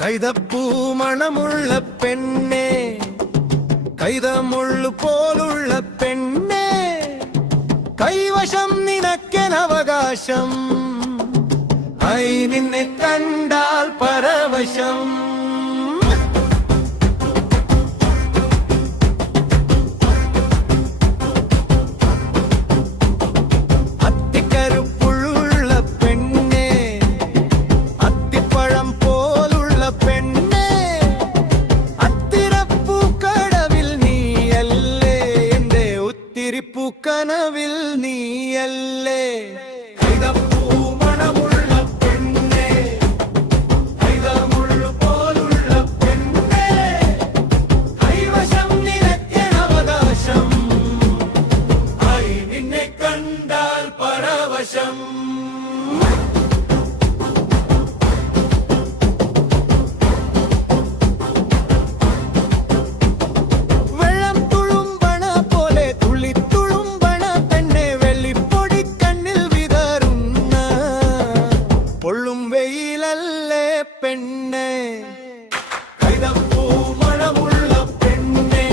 കൈതപ്പൂ മണമുള്ള പെണ്ണേ, കൈതമുള്ളു പോലുള്ള പെണ്ണേ, കൈവശം നിനക്കനവകാശം. ഐ നിന്നെ കണ്ടാൽ പരവശം. കനവിൽ നീയല്ലേ കൈതപ്പൂ മണമുള്ള പെണ്ണേ, കൈതമുള്ളു പോലുള്ള പെണ്ണേ, കൈവശം നിനക്കനവകാശം. ഐ നിന്നെ കണ്ടാൽ പരവശം. പെണ്ണേ കൈതപ്പൂ മണമുള്ള പെണ്ണേ,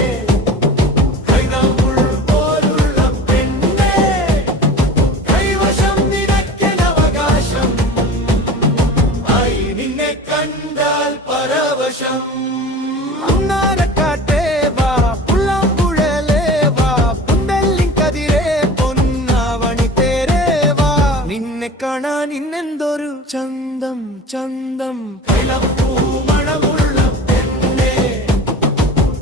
കൈതമുള്ളു പോലുള്ള പെണ്ണേ, കൈവശം നിനക്കനവകാശം. ഐ നിന്നെ കണ്ടാൽ പരവശം. ഉണ്ണാരക്കാട്ടേ വാ, പുള്ളാമ്പുഴലേ വാ, പുന്തല്ലിക്കതിരേ പൊന്നാവണി തേരേ വാ, നിന്നെ കാണാൻ ഇന്നെന്തൊരു ചന്തം ചന്തം. കൈതപ്പൂ മണമുള്ള പെണ്ണേ,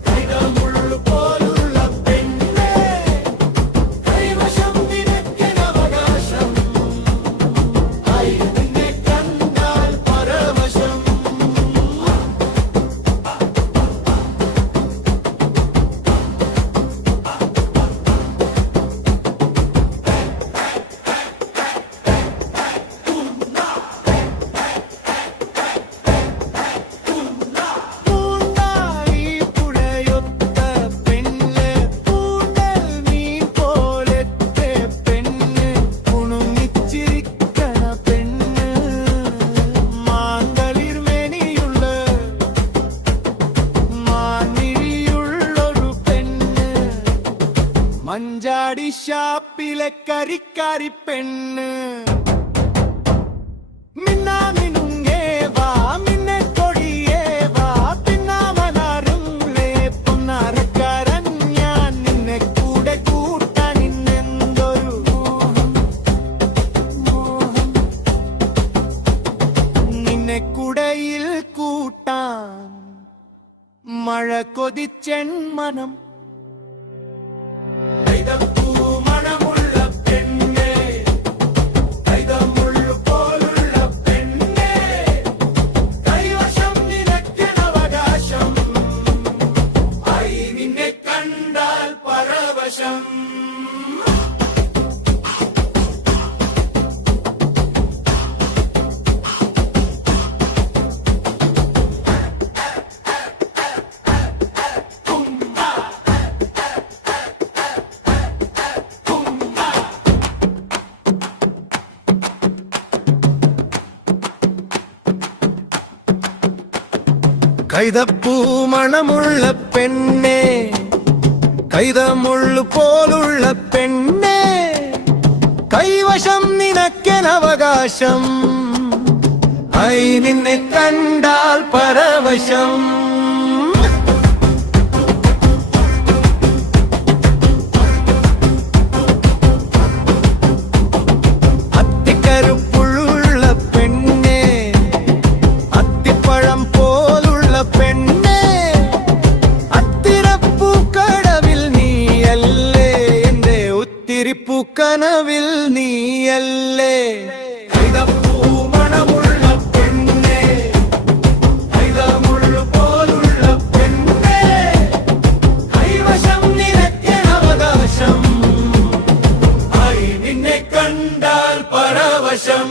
കൈതമുള്ളു പോലുള്ള പെണ്ണേ, കൈവശം നിനക്കനവകാശം. ഐ നിന്നെ കണ്ടാൽ പരവശം. മഞ്ചാടി ഷാപ്പിലെ കരിക്കാരി പെണ്ണ്, മിന്നാ മിനുങ്ങേ വാ, മിന്നെ കൊടിയേ വാ, പിന്നാമനാരുന്നേ പൊന്നാരക്കാരൻ ഞാൻ, നിന്നെ കൂടെ കൂട്ടാൻ ഇന്നെന്തൊരു മോഹം മോഹം, നിന്നെ കുടയിൽ കൂട്ടാൻ മഴ കൊതിച്ചെൻ മനം. കൈതപ്പൂ മണമുള്ള പെണ്ണേ, കൈതമുള്ളു പോലുള്ള പെണ്ണേ, കൈവശം നിനക്കനവകാശം. ഐ നിന്നെ കണ്ടാൽ പരവശം. കൈതപ്പൂ മണമുള്ള പെണ്ണേ, കൈതമുള്ളു പോലുള്ള പെണ്ണേ, കൈവശം നിനക്കനവകാശം. ഐ നിന്നെ കണ്ടാൽ പരവശം. കനവിൽ നീയല്ലേ കൈതപ്പൂ മണമുള്ള പെണ്ണേ, കൈതമുള്ളു പോലുള്ള പെണ്ണേ, കൈവശം നിനക്കനവകാശം. ഐ നിന്നെ കണ്ടാൽ പരവശം.